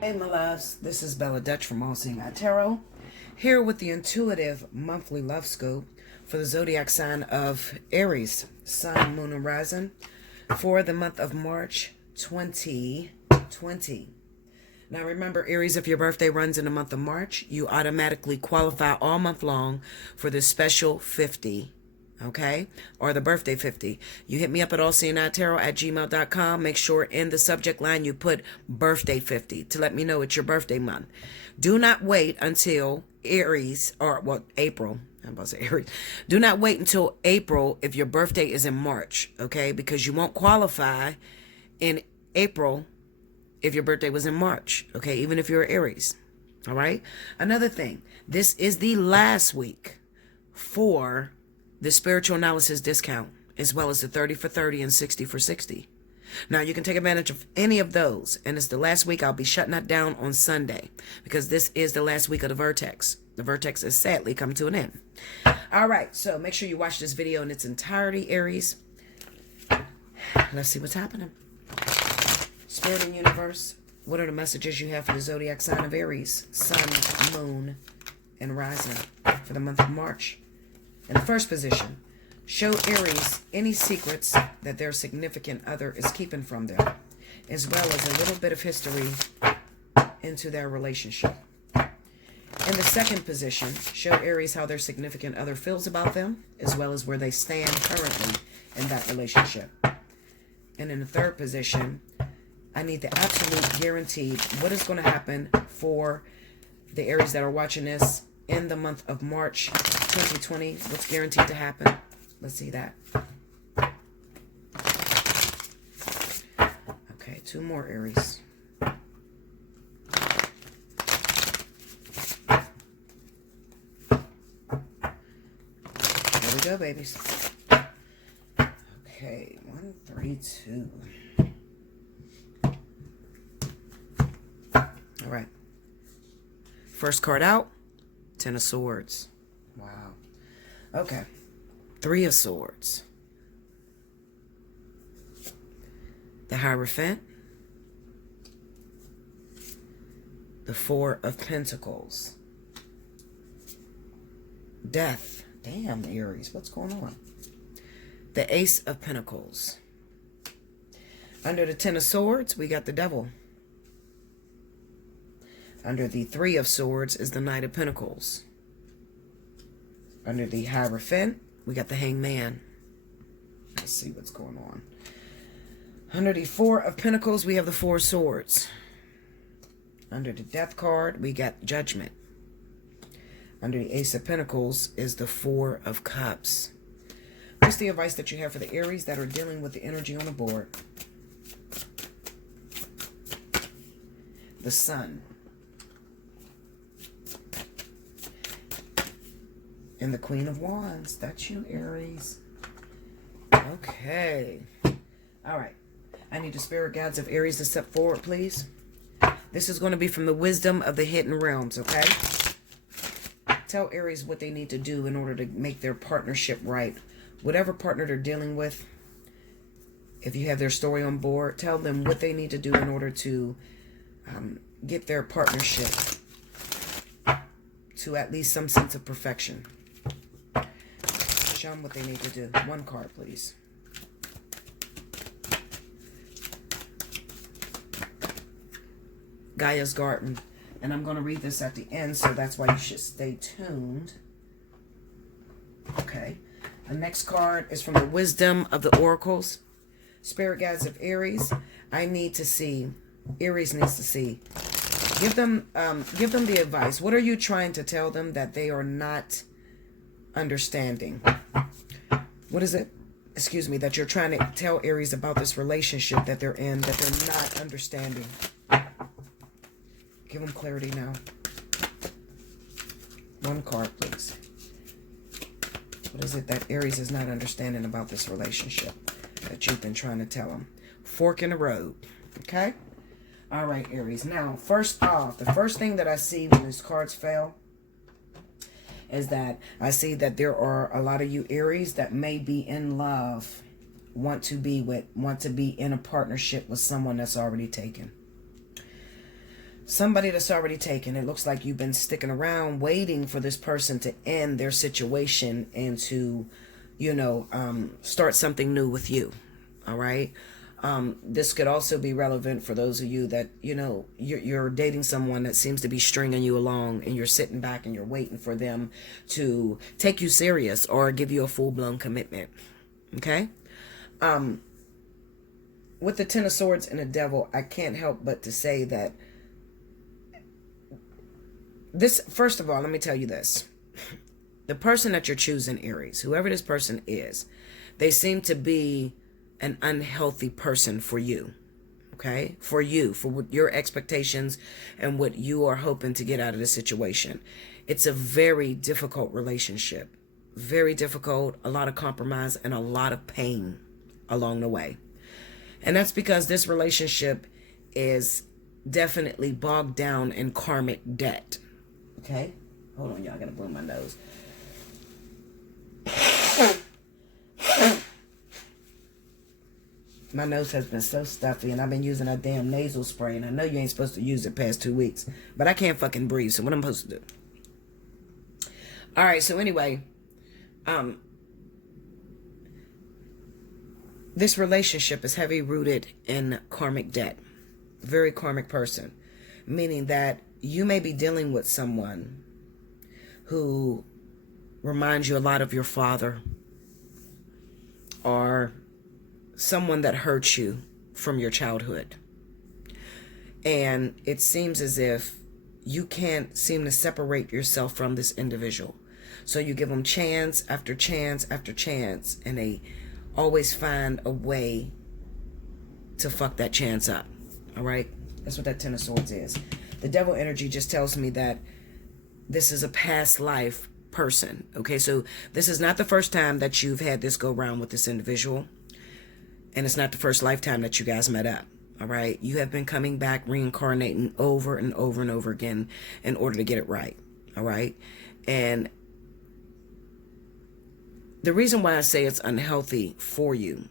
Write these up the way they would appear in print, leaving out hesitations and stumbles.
Hey my loves, this is Bella Dutch from All Seeing Eye Tarot, here with the intuitive monthly love scope for the zodiac sign of Aries, Sun, Moon, and Rising for the month of March 2020. Now remember, Aries, if your birthday runs in the month of March, you automatically qualify all month long for this special 50. Okay, or the birthday 50. You hit me up at allseeingeye@gmail.com. Make sure in the subject line you put birthday 50 to let me know it's your birthday month. Do not wait until Aries, or well, April. I'm about to say Aries. Do not wait until April if your birthday is in March, okay? Because you won't qualify in April if your birthday was in March, okay? Even if you're Aries, all right? Another thing, this is the last week for the spiritual analysis discount, as well as the 30 for 30 and 60 for 60. Now, you can take advantage of any of those, and it's the last week. I'll be shutting that down on Sunday because this is the last week of the Vertex. The Vertex is sadly come to an end. All right, so make sure you watch this video in its entirety, Aries. Let's see what's happening. Spirit and Universe, what are the messages you have for the zodiac sign of Aries, Sun, Moon, and Rising for the month of March? In the first position, show Aries any secrets that their significant other is keeping from them, as well as a little bit of history into their relationship. In the second position, show Aries how their significant other feels about them, as well as where they stand currently in that relationship. And in the third position, I need the absolute guaranteed what is going to happen for the Aries that are watching this in the month of March 2020. What's guaranteed to happen? Let's see that. Okay, two more, Aries. There we go, babies. Okay, 1, 3, 2. All right. First card out. 10 of Swords. Wow. Okay. 3 of Swords. The Hierophant. The 4 of Pentacles. Death. Damn, Aries. What's going on? The Ace of Pentacles. Under the 10 of Swords, we got the Devil. Under the 3 of Swords is the Knight of Pentacles. Under the Hierophant, we got the Hangman. Let's see what's going on. Under the 4 of Pentacles, we have the 4 of Swords. Under the Death card, we got Judgment. Under the Ace of Pentacles is the 4 of Cups. What's the advice that you have for the Aries that are dealing with the energy on the board? The Sun. And the Queen of Wands. That's you, Aries. Okay. All right. I need the spirit guides of Aries to step forward, please. This is going to be from the wisdom of the hidden realms, okay? Tell Aries what they need to do in order to make their partnership right. Whatever partner they're dealing with, if you have their story on board, tell them what they need to do in order to get their partnership to at least some sense of perfection. Show them what they need to do. One card, please. Gaia's Garden. And I'm going to read this at the end, so that's why you should stay tuned. Okay. The next card is from the Wisdom of the Oracles. Spirit guides of Aries. I need to see. Aries needs to see. Give them the advice. What are you trying to tell them that they are not understanding? What is it? Excuse me, that you're trying to tell Aries about this relationship that they're in, that they're not understanding. Give them clarity now. One card, please. What is it that Aries is not understanding about this relationship that you've been trying to tell them? Fork in the road. Okay? All right, Aries. Now, first off, the first thing that I see when these cards fail is that I see that there are a lot of you Aries that may be in love, want to be in a partnership with someone that's already taken. somebody that's already taken. It looks like you've been sticking around waiting for this person to end their situation and to, start something new with you. All right. This could also be relevant for those of you that, you're dating someone that seems to be stringing you along, and you're sitting back and you're waiting for them to take you serious or give you a full-blown commitment. Okay. With the Ten of Swords and the Devil, I can't help but to say that this, first of all, let me tell you this. The person that you're choosing, Aries, whoever this person is, they seem to be an unhealthy person for you. Okay? For you, for what your expectations and what you are hoping to get out of the situation. It's a very difficult relationship. Very difficult, a lot of compromise, and a lot of pain along the way. And that's because this relationship is definitely bogged down in karmic debt. Okay? Hold on, y'all. I gotta blow my nose. My nose has been so stuffy, and I've been using that damn nasal spray, and I know you ain't supposed to use it past 2 weeks, but I can't fucking breathe, so what am I supposed to do? Alright, so anyway, this relationship is heavy rooted in karmic debt. Very karmic person. Meaning that you may be dealing with someone who reminds you a lot of your father, or someone that hurt you from your childhood. And it seems as if you can't seem to separate yourself from this individual. So you give them chance after chance after chance, and they always find a way to fuck that chance up. All right? That's what that Ten of Swords is. The Devil energy just tells me that this is a past life person. Okay, so this is not the first time that you've had this go around with this individual. And it's not the first lifetime that you guys met up. All right? You have been coming back, reincarnating over and over and over again in order to get it right. All right? And the reason why I say it's unhealthy for you,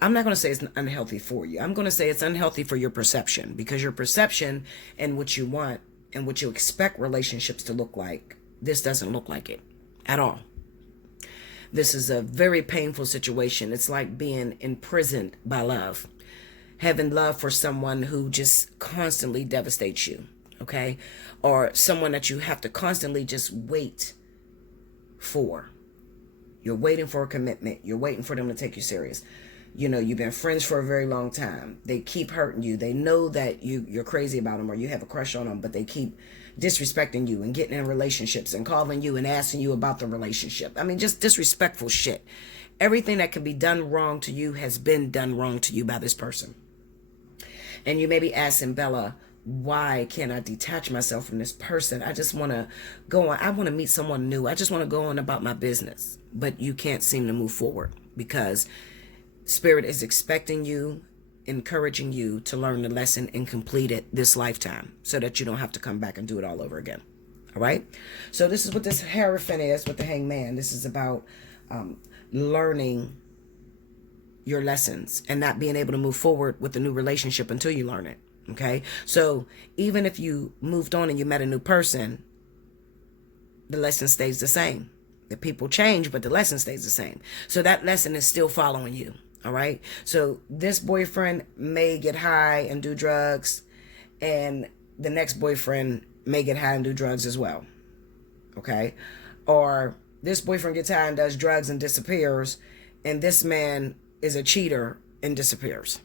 I'm not going to say it's unhealthy for you. I'm going to say it's unhealthy for your perception, because your perception and what you want and what you expect relationships to look like, this doesn't look like it at all. This is a very painful situation. It's like being imprisoned by love. Having love for someone who just constantly devastates you, okay? Or someone that you have to constantly just wait for. You're waiting for a commitment. You're waiting for them to take you serious. You've been friends for a very long time. They keep hurting you. They know that you're crazy about them, or you have a crush on them, but they keep disrespecting you and getting in relationships and calling you and asking you about the relationship. I mean, just disrespectful shit. Everything that can be done wrong to you has been done wrong to you by this person. And you may be asking, Bella, why can't I detach myself from this person? I just want to go on. I want to meet someone new. I just want to go on about my business. But you can't seem to move forward because Spirit is expecting you, encouraging you to learn the lesson and complete it this lifetime so that you don't have to come back and do it all over again. All right? So this is what this Hierophant is with the Hangman. This is about learning your lessons and not being able to move forward with the new relationship until you learn it. Okay? So even if you moved on and you met a new person, the lesson stays the same. The people change, but the lesson stays the same. So that lesson is still following you. All right. So this boyfriend may get high and do drugs, and the next boyfriend may get high and do drugs as well. Okay. Or this boyfriend gets high and does drugs and disappears, and this man is a cheater and disappears.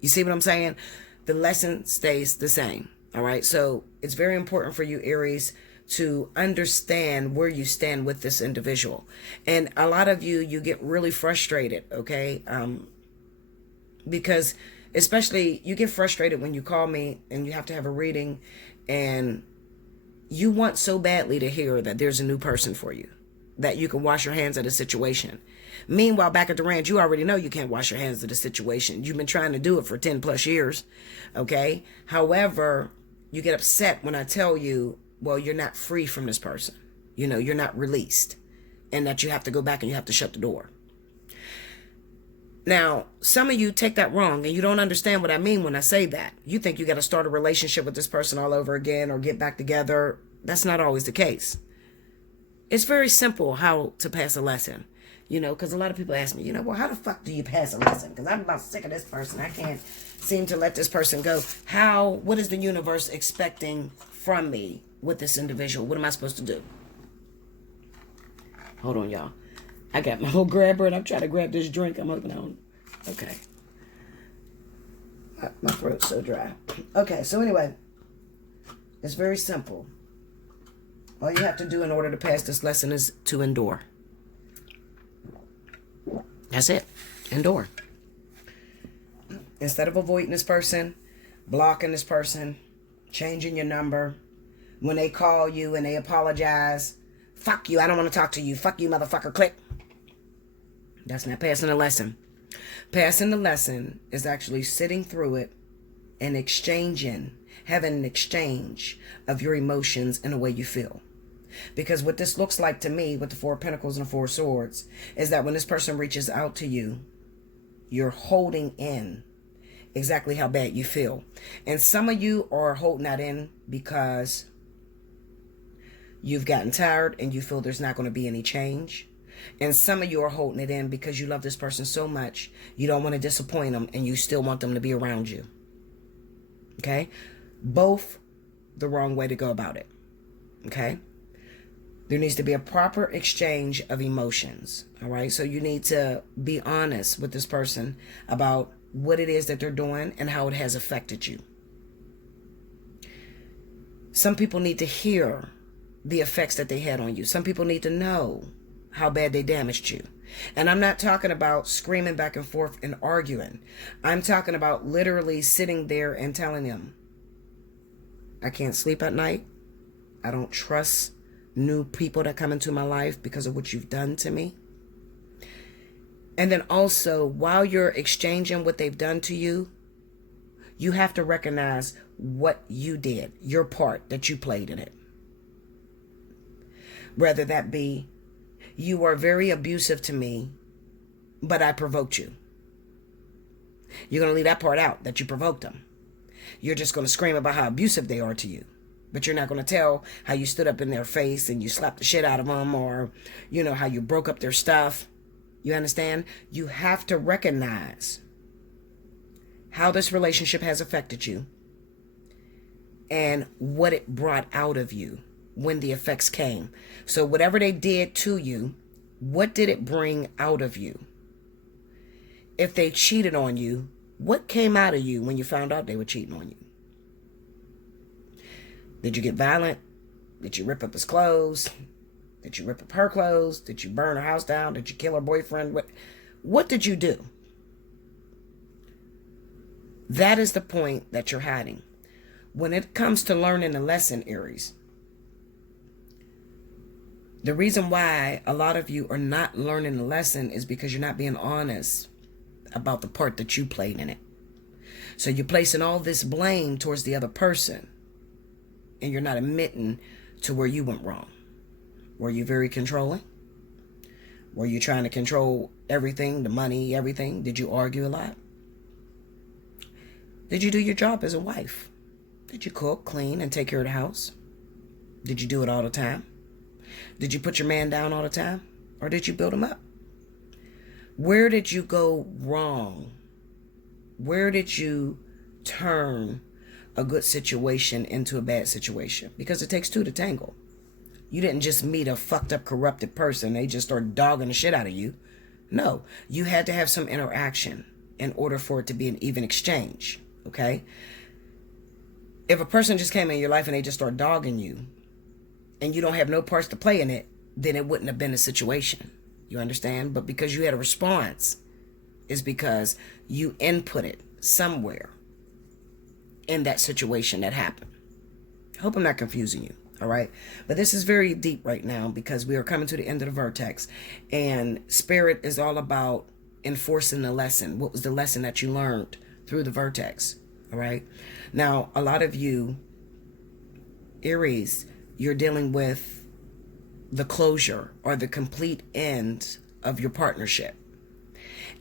You see what I'm saying? The lesson stays the same. All right. So it's very important for you, Aries, to understand where you stand with this individual. And a lot of you get really frustrated, okay? Because especially you get frustrated when you call me and you have to have a reading, and you want so badly to hear that there's a new person for you, that you can wash your hands of the situation. Meanwhile, back at the ranch, you already know you can't wash your hands of the situation. You've been trying to do it for 10 plus years, okay? However, you get upset when I tell you, well, you're not free from this person. You're not released. And that you have to go back and you have to shut the door. Now, some of you take that wrong and you don't understand what I mean when I say that. You think you got to start a relationship with this person all over again or get back together. That's not always the case. It's very simple how to pass a lesson, because a lot of people ask me, well, how the fuck do you pass a lesson? Because I'm about sick of this person. I can't seem to let this person go. What is the universe expecting from me with this individual? What am I supposed to do? Hold on, y'all. I got my whole grabber and I'm trying to grab this drink. I'm hoping I don't. Okay. My throat's so dry. Okay, so anyway, it's very simple. All you have to do in order to pass this lesson is to endure. That's it. Endure. Instead of avoiding this person, blocking this person, changing your number, when they call you and they apologize, fuck you, I don't want to talk to you. Fuck you, motherfucker, click. That's not passing the lesson. Passing the lesson is actually sitting through it and having an exchange of your emotions and the way you feel. Because what this looks like to me with the Four of Pentacles and the Four of Swords is that when this person reaches out to you, you're holding in exactly how bad you feel. And some of you are holding that in because you've gotten tired and you feel there's not going to be any change. And some of you are holding it in because you love this person so much, you don't want to disappoint them and you still want them to be around you. Okay? Both the wrong way to go about it. Okay? There needs to be a proper exchange of emotions. All right? So you need to be honest with this person about what it is that they're doing and how it has affected you. Some people need to hear the effects that they had on you. Some people need to know how bad they damaged you. And I'm not talking about screaming back and forth and arguing. I'm talking about literally sitting there and telling them, I can't sleep at night. I don't trust new people that come into my life because of what you've done to me. And then also, while you're exchanging what they've done to you, you have to recognize what you did, your part that you played in it. Whether that be, you are very abusive to me, but I provoked you. You're going to leave that part out, that you provoked them. You're just going to scream about how abusive they are to you. But you're not going to tell how you stood up in their face and you slapped the shit out of them, or, how you broke up their stuff. You understand? You have to recognize how this relationship has affected you and what it brought out of you when the effects came. So whatever they did to you, what did it bring out of you? If they cheated on you, what came out of you when you found out they were cheating on you? Did you get violent? Did you rip up his clothes? Did you rip up her clothes? Did you burn her house down? Did you kill her boyfriend? What did you do? That is the point that you're hiding. When it comes to learning a lesson, Aries, the reason why a lot of you are not learning the lesson is because you're not being honest about the part that you played in it. So you're placing all this blame towards the other person, and you're not admitting to where you went wrong. Were you very controlling? Were you trying to control everything, the money, everything? Did you argue a lot? Did you do your job as a wife? Did you cook, clean, and take care of the house? Did you do it all the time? Did you put your man down all the time? Or did you build him up? Where did you go wrong? Where did you turn a good situation into a bad situation? Because it takes two to tangle. You didn't just meet a fucked up, corrupted person. They just started dogging the shit out of you. No, you had to have some interaction in order for it to be an even exchange. Okay? If a person just came in your life and they just start dogging you, and you don't have no parts to play in it, then it wouldn't have been a situation. You understand? But because you had a response, is because you inputted somewhere in that situation that happened. I hope I'm not confusing you. All right. But this is very deep right now because we are coming to the end of the vertex, and Spirit is all about enforcing the lesson. What was the lesson that you learned through the vertex? All right. Now, a lot of you, Aries, you're dealing with the closure or the complete end of your partnership.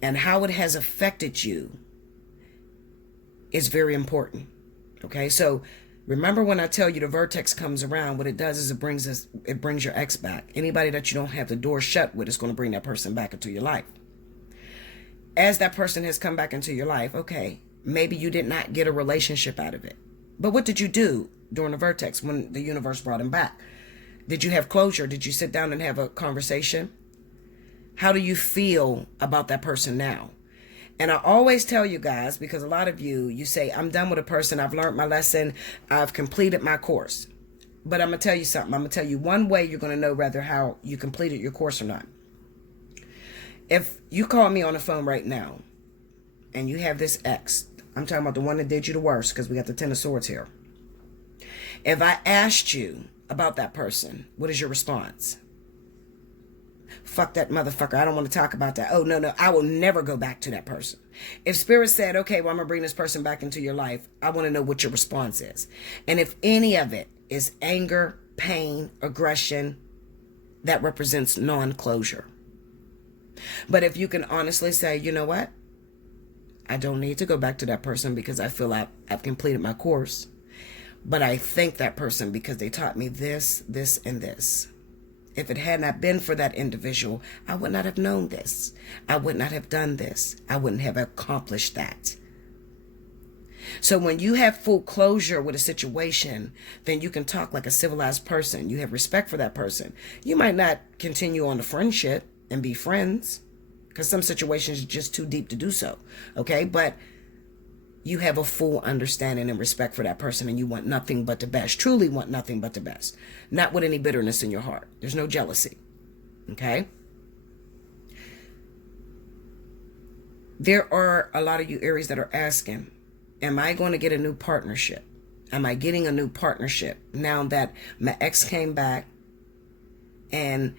and how it has affected you is very important. Okay, so remember when I tell you the vertex comes around, what it does is it brings your ex back. Anybody that you don't have the door shut with is going to bring that person back into your life. As that person has come back into your life, okay, maybe you did not get a relationship out of it. But what did you do during the vertex when the universe brought him back? Did you have closure? Did you sit down and have a conversation? How do you feel about that person now? And I always tell you guys, because a lot of you say, I'm done with a person. I've learned my lesson. I've completed my course. But I'm going to tell you something. I'm going to tell you one way you're going to know whether how you completed your course or not. If you call me on the phone right now and you have this ex, I'm talking about the one that did you the worst, because we got the Ten of Swords here. If I asked you about that person, what is your response? Fuck that motherfucker. I don't want to talk about that. Oh, no, I will never go back to that person. If Spirit said, okay, well, I'm going to bring this person back into your life, I want to know what your response is. And if any of it is anger, pain, aggression, that represents non-closure. But if you can honestly say, you know what? I don't need to go back to that person because I feel I've completed my course. But I thank that person because they taught me this, this, and this. If it had not been for that individual, I would not have known this. I would not have done this. I wouldn't have accomplished that. So when you have full closure with a situation, then you can talk like a civilized person. You have respect for that person. You might not continue on the friendship and be friends, because some situations are just too deep to do so. Okay, but you have a full understanding and respect for that person, and you want nothing but the best. Truly want nothing but the best. Not with any bitterness in your heart. There's no jealousy. Okay? There are a lot of you Aries that are asking, am I going to get a new partnership? Am I getting a new partnership now that my ex came back and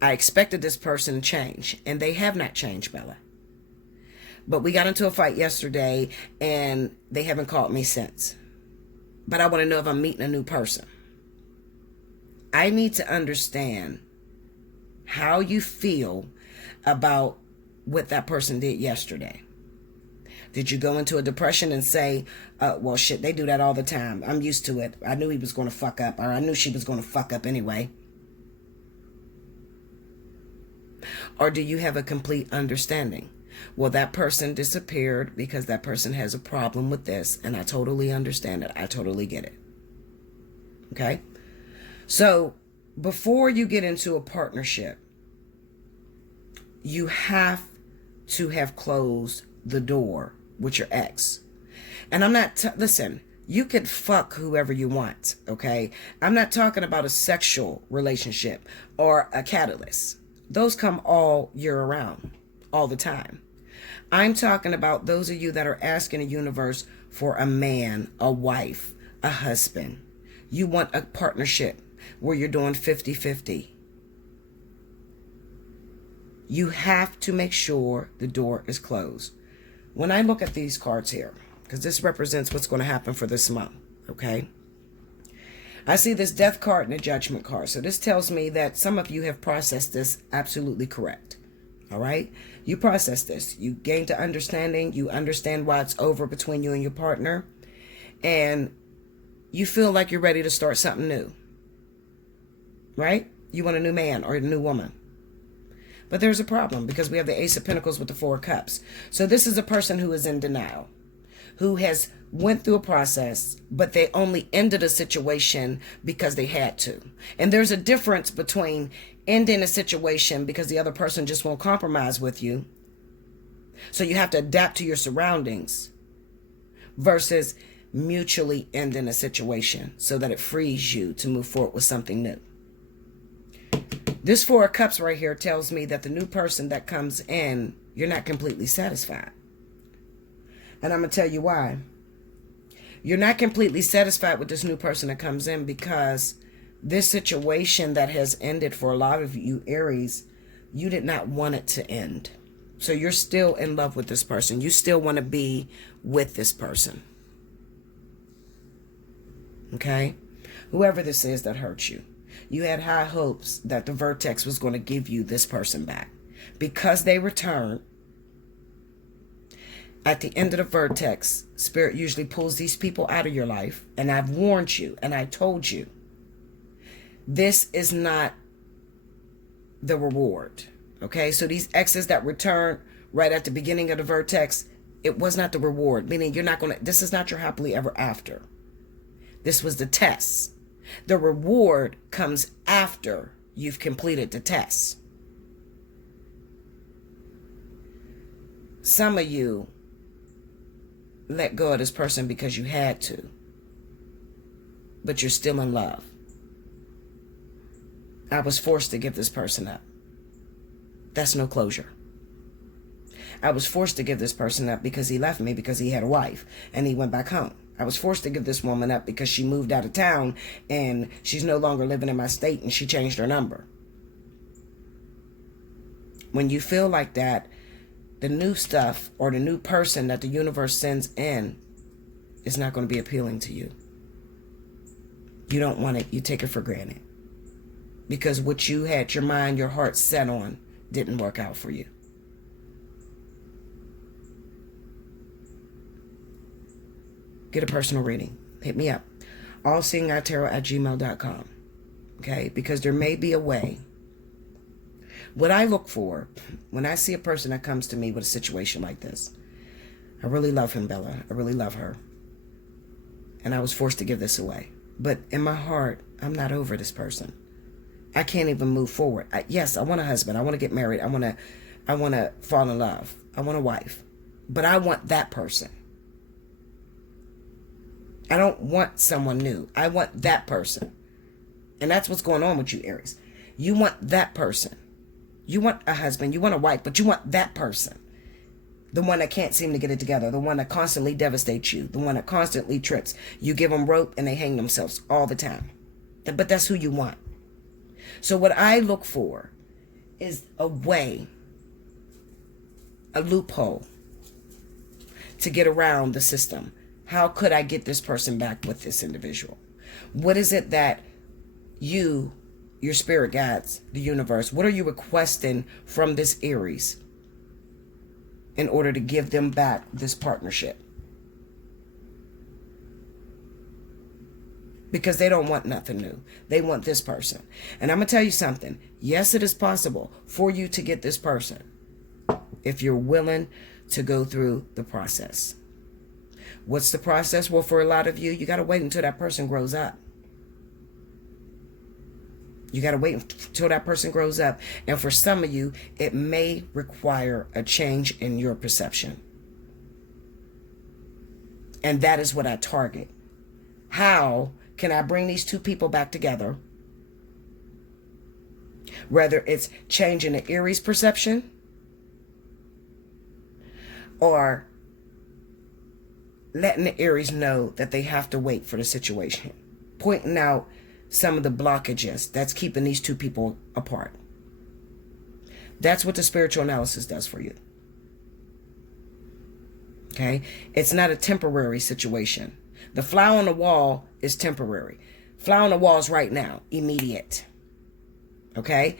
I expected this person to change, and they have not changed, Bella. But we got into a fight yesterday, and they haven't called me since. But I want to know if I'm meeting a new person. I need to understand how you feel about what that person did yesterday. Did you go into a depression and say, well, shit, they do that all the time. I'm used to it. I knew he was going to fuck up, or I knew she was going to fuck up anyway. Or do you have a complete understanding? Well, that person disappeared because that person has a problem with this, and I totally understand it. I totally get it. Okay? So, before you get into a partnership, you have to have closed the door with your ex. And I'm not, listen, you could fuck whoever you want, okay? I'm not talking about a sexual relationship or a catalyst. Those come all year round, all the time. I'm talking about those of you that are asking the universe for a man, a wife, a husband. You want a partnership where you're doing 50-50. You have to make sure the door is closed. When I look at these cards here, because this represents what's going to happen for this month, okay? I see this death card and a judgment card. So this tells me that some of you have processed this absolutely correct. All right? You process this. You gain to understanding. You understand why it's over between you and your partner. And you feel like you're ready to start something new. Right? You want a new man or a new woman. But there's a problem because we have the Ace of Pentacles with the Four of Cups. So this is a person who is in denial, who has went through a process, but they only ended a situation because they had to. And there's a difference between ending a situation because the other person just won't compromise with you. So you have to adapt to your surroundings versus mutually ending a situation so that it frees you to move forward with something new. This Four of Cups right here tells me that the new person that comes in, you're not completely satisfied. And I'm going to tell you why. You're not completely satisfied with this new person that comes in because this situation that has ended for a lot of you Aries, you did not want it to end. So you're still in love with this person. You still want to be with this person. Okay? Whoever this is that hurt you. You had high hopes that the vertex was going to give you this person back. Because they returned, At the end of the vertex, Spirit usually pulls these people out of your life. And I've warned you and I told you, this is not the reward. Okay, so these exes that return right at the beginning of the vertex, it was not the reward, meaning you're not going to, this is not your happily ever after. This was the test. The reward comes after you've completed the test. Some of you let go of this person because you had to, but you're still in love. I was forced to give this person up. That's no closure. I was forced to give this person up because he left me because he had a wife and he went back home. I was forced to give this woman up because she moved out of town and she's no longer living in my state and she changed her number. When you feel like that, the new stuff or the new person that the universe sends in is not going to be appealing to you. You don't want it. You take it for granted. Because what you had your mind, your heart set on didn't work out for you. Get a personal reading. Hit me up. allseeingtarot@gmail.com. Okay? Because there may be a way. What I look for when I see a person that comes to me with a situation like this, I really love him, Bella. I really love her. And I was forced to give this away. But in my heart, I'm not over this person. I can't even move forward. Yes, I want a husband. I want to get married. I want to fall in love. I want a wife. But I want that person. I don't want someone new. I want that person. And that's what's going on with you, Aries. You want that person. You want a husband. You want a wife. But you want that person. The one that can't seem to get it together. The one that constantly devastates you. The one that constantly trips. You give them rope and they hang themselves all the time. But that's who you want. So what I look for is a way, a loophole to get around the system. How could I get this person back with this individual? What is it that you, your spirit guides, the universe, what are you requesting from this Aries in order to give them back this partnership? Because they don't want nothing new. They want this person. And I'm going to tell you something. Yes, it is possible for you to get this person if you're willing to go through the process. What's the process? Well, for a lot of you, you got to wait until that person grows up. You got to wait until that person grows up. And for some of you, it may require a change in your perception. And that is what I target. How can I bring these two people back together? Whether it's changing the Aries perception or letting the Aries know that they have to wait for the situation. Pointing out some of the blockages that's keeping these two people apart. That's what the spiritual analysis does for you. Okay? It's not a temporary situation. The fly on the wall is temporary. Fly on the wall is right now, immediate. Okay?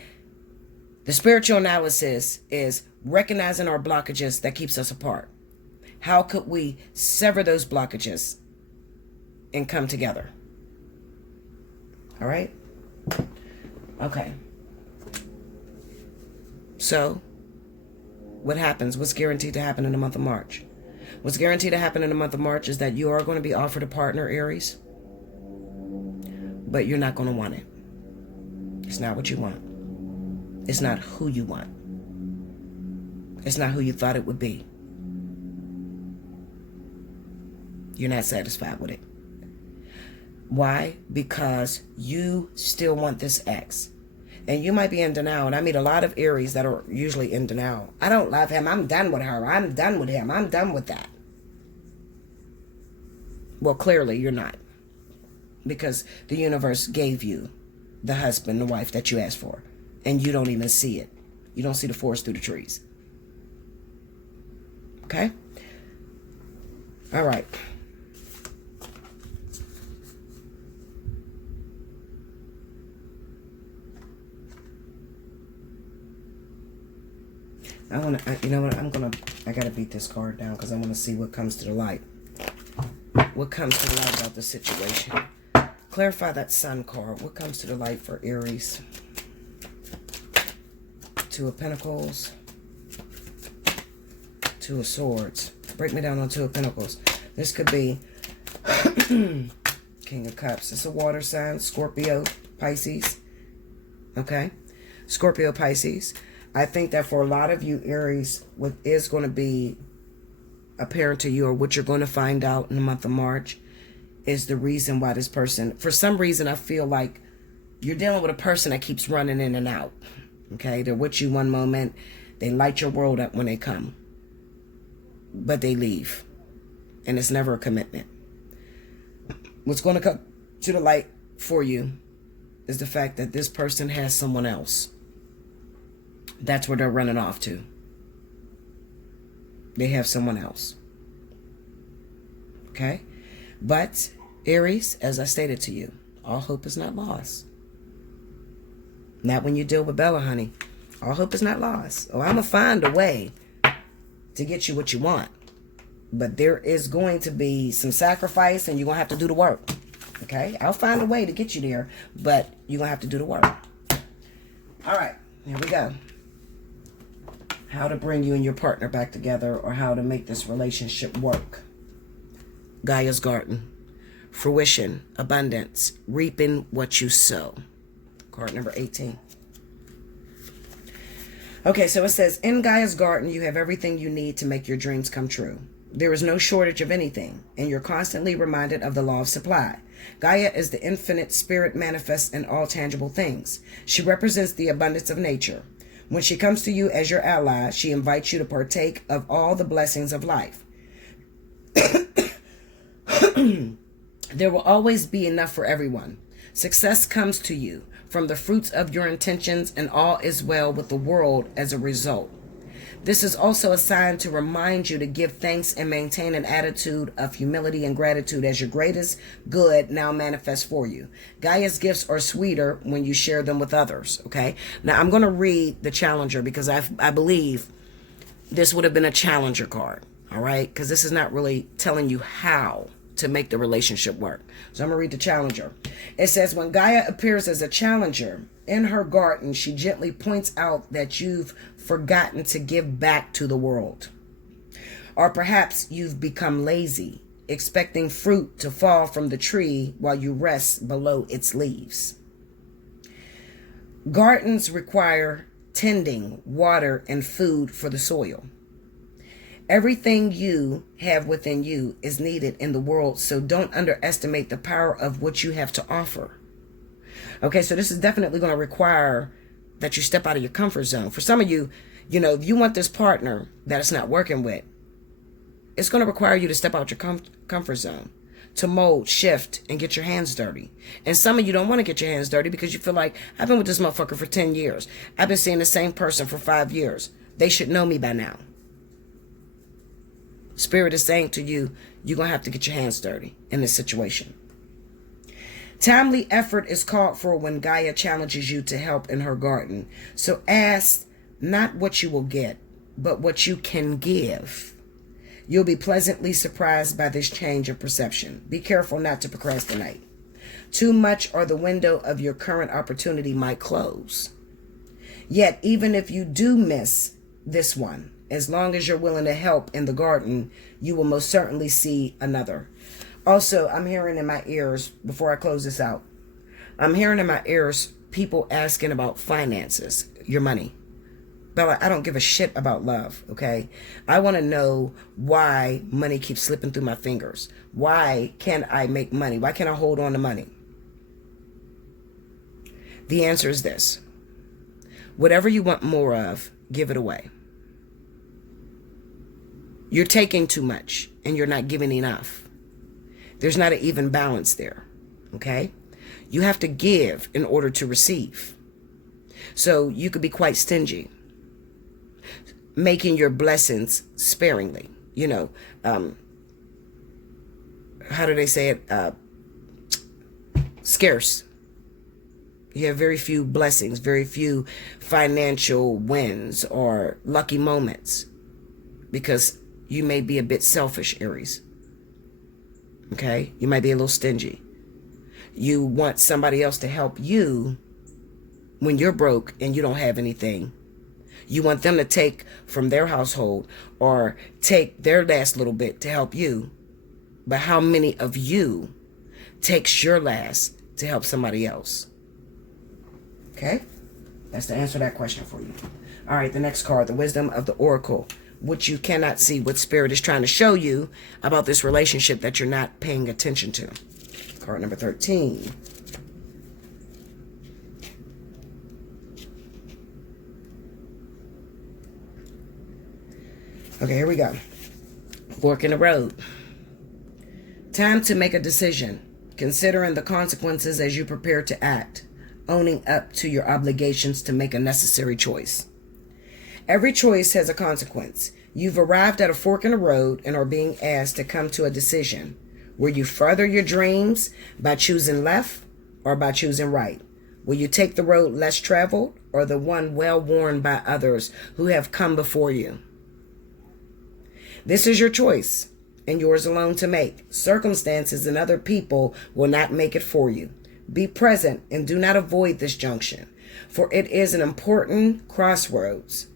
The spiritual analysis is recognizing our blockages that keeps us apart. How could we sever those blockages and come together? All right? Okay. So, what happens? What's guaranteed to happen in the month of March? What's guaranteed to happen in the month of March is that you are going to be offered a partner, Aries. But you're not going to want it. It's not what you want. It's not who you want. It's not who you thought it would be. You're not satisfied with it. Why? Because you still want this ex. And you might be in denial. And I meet a lot of Aries that are usually in denial. I don't love him. I'm done with her. I'm done with him. I'm done with that. Well, clearly you're not. Because the universe gave you the husband, the wife that you asked for. And you don't even see it. You don't see the forest through the trees. Okay? All right. You know what? I gotta beat this card down because I want to see what comes to the light. What comes to the light about the situation? Clarify that Sun card. What comes to the light for Aries? Two of Pentacles. Two of Swords. Break me down on Two of Pentacles. This could be King of Cups. It's a water sign. Scorpio, Pisces. Okay? Scorpio, Pisces. I think that for a lot of you, Aries, what is going to be apparent to you, or what you're going to find out in the month of March, is the reason why this person, for some reason, I feel like you're dealing with a person that keeps running in and out. Okay? They're with you one moment. They light your world up when they come. But they leave. And it's never a commitment. What's going to come to the light for you is the fact that this person has someone else. That's where they're running off to. They have someone else. Okay? But, Aries, as I stated to you, all hope is not lost. Not when you deal with Bella, honey. All hope is not lost. Oh, I'm going to find a way to get you what you want. But there is going to be some sacrifice, and you're going to have to do the work. Okay? I'll find a way to get you there, but you're going to have to do the work. All right. Here we go. How to bring you and your partner back together, or how to make this relationship work. Gaia's Garden. Fruition, abundance, reaping what you sow. Card number 18. Okay, so it says, in Gaia's Garden, you have everything you need to make your dreams come true. There is no shortage of anything, and you're constantly reminded of the law of supply. Gaia is the infinite spirit manifest in all tangible things. She represents the abundance of nature. When she comes to you as your ally, she invites you to partake of all the blessings of life. There will always be enough for everyone. Success comes to you from the fruits of your intentions, and all is well with the world as a result. This is also a sign to remind you to give thanks and maintain an attitude of humility and gratitude as your greatest good now manifests for you. Gaia's gifts are sweeter when you share them with others, okay? Now, I'm going to read the Challenger because I believe this would have been a Challenger card, all right? Because this is not really telling you how to make the relationship work. So I'm going to read the Challenger. It says, when Gaia appears as a challenger in her garden, she gently points out that you've forgotten to give back to the world. Or perhaps you've become lazy, expecting fruit to fall from the tree while you rest below its leaves. Gardens require tending, water, and food for the soil. Everything you have within you is needed in the world, so don't underestimate the power of what you have to offer. Okay, so this is definitely going to require that you step out of your comfort zone. For some of you, you know, if you want this partner that it's not working with, it's going to require you to step out your comfort zone, to mold, shift, and get your hands dirty. And some of you don't want to get your hands dirty because you feel like, I've been with this motherfucker for 10 years. I've been seeing the same person for 5 years. They should know me by now. Spirit is saying to you, you're going to have to get your hands dirty in this situation. Timely effort is called for when Gaia challenges you to help in her garden. So ask not what you will get, but what you can give. You'll be pleasantly surprised by this change of perception. Be careful not to procrastinate. Too much or the window of your current opportunity might close. Yet, even if you do miss this one, as long as you're willing to help in the garden, you will most certainly see another. Also, I'm hearing in my ears, before I close this out, I'm hearing in my ears people asking about finances, your money. Bella, I don't give a shit about love, okay? I want to know why money keeps slipping through my fingers. Why can't I make money? Why can't I hold on to money? The answer is this. Whatever you want more of, give it away. You're taking too much and you're not giving enough. There's not an even balance there, okay? You have to give in order to receive. So you could be quite stingy, making your blessings sparingly. You know, how do they say it? Scarce. You have very few blessings, very few financial wins or lucky moments because you may be a bit selfish, Aries. Okay? You might be a little stingy. You want somebody else to help you when you're broke and you don't have anything. You want them to take from their household or take their last little bit to help you. But how many of you takes your last to help somebody else? Okay? That's the answer to that question for you. All right, the next card, the Wisdom of the Oracle, which you cannot see what Spirit is trying to show you about this relationship that you're not paying attention to. Card number 13. Okay, here we go. Fork in the road. Time to make a decision, considering the consequences as you prepare to act, owning up to your obligations to make a necessary choice. Every choice has a consequence. You've arrived at a fork in the road and are being asked to come to a decision. Will you further your dreams by choosing left or by choosing right? Will you take the road less traveled or the one well worn by others who have come before you? This is your choice and yours alone to make. Circumstances and other people will not make it for you. Be present and do not avoid this junction, for it is an important crossroads.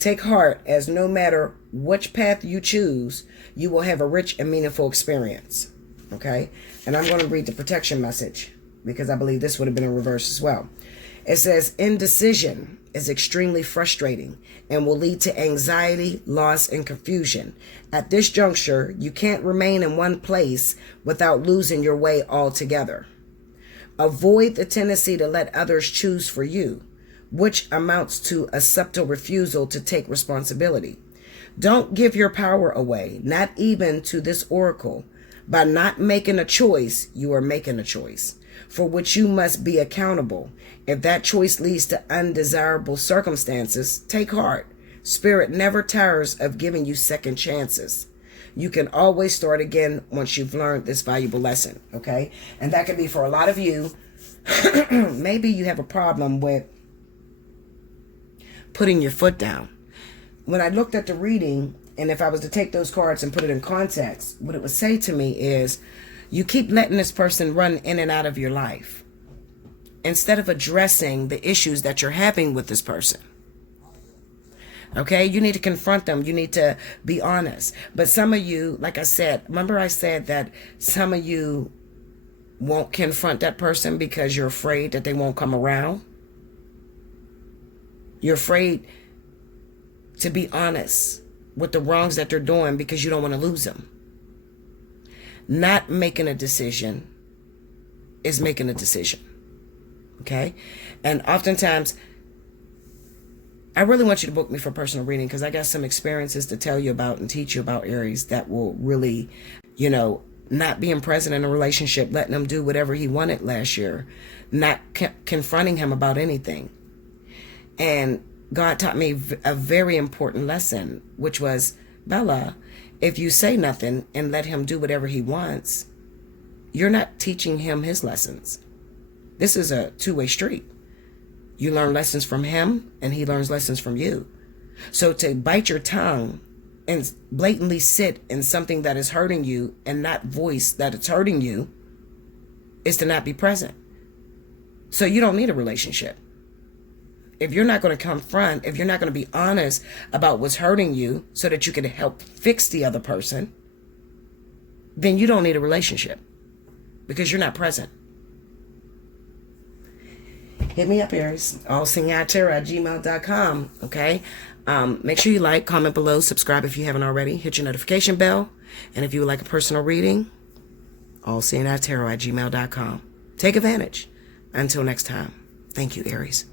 Take heart, as no matter which path you choose, you will have a rich and meaningful experience. Okay? And I'm going to read the protection message because I believe this would have been in reverse as well. It says, indecision is extremely frustrating and will lead to anxiety, loss, and confusion. At this juncture, you can't remain in one place without losing your way altogether. Avoid the tendency to let others choose for you, which amounts to a subtle refusal to take responsibility. Don't give your power away, not even to this oracle. By not making a choice, you are making a choice for which you must be accountable. If that choice leads to undesirable circumstances, take heart. Spirit never tires of giving you second chances. You can always start again once you've learned this valuable lesson, okay? And that could be for a lot of you. Maybe you have a problem with putting your foot down. When I looked at the reading, and if I was to take those cards and put it in context, what it would say to me is, you keep letting this person run in and out of your life instead of addressing the issues that you're having with this person. Okay, you need to confront them. You need to be honest. But some of you, like I said, remember I said that some of you won't confront that person because you're afraid that they won't come around. You're afraid to be honest with the wrongs that they're doing because you don't want to lose them. Not making a decision is making a decision. Okay? And oftentimes, I really want you to book me for personal reading because I got some experiences to tell you about and teach you about, Aries, that will really, not being present in a relationship, letting him do whatever he wanted last year, not confronting him about anything. And God taught me a very important lesson, which was, Bella, if you say nothing and let him do whatever he wants, you're not teaching him his lessons. This is a two-way street. You learn lessons from him and he learns lessons from you. So to bite your tongue and blatantly sit in something that is hurting you and not voice that it's hurting you is to not be present. So you don't need a relationship. If you're not going to confront, if you're not going to be honest about what's hurting you so that you can help fix the other person, then you don't need a relationship because you're not present. Hit me up, Aries. allseeingytarot@gmail.com. Okay? Make sure you like, comment below, subscribe if you haven't already. Hit your notification bell. And if you would like a personal reading, allseeingytarot@gmail.com. Take advantage. Until next time. Thank you, Aries.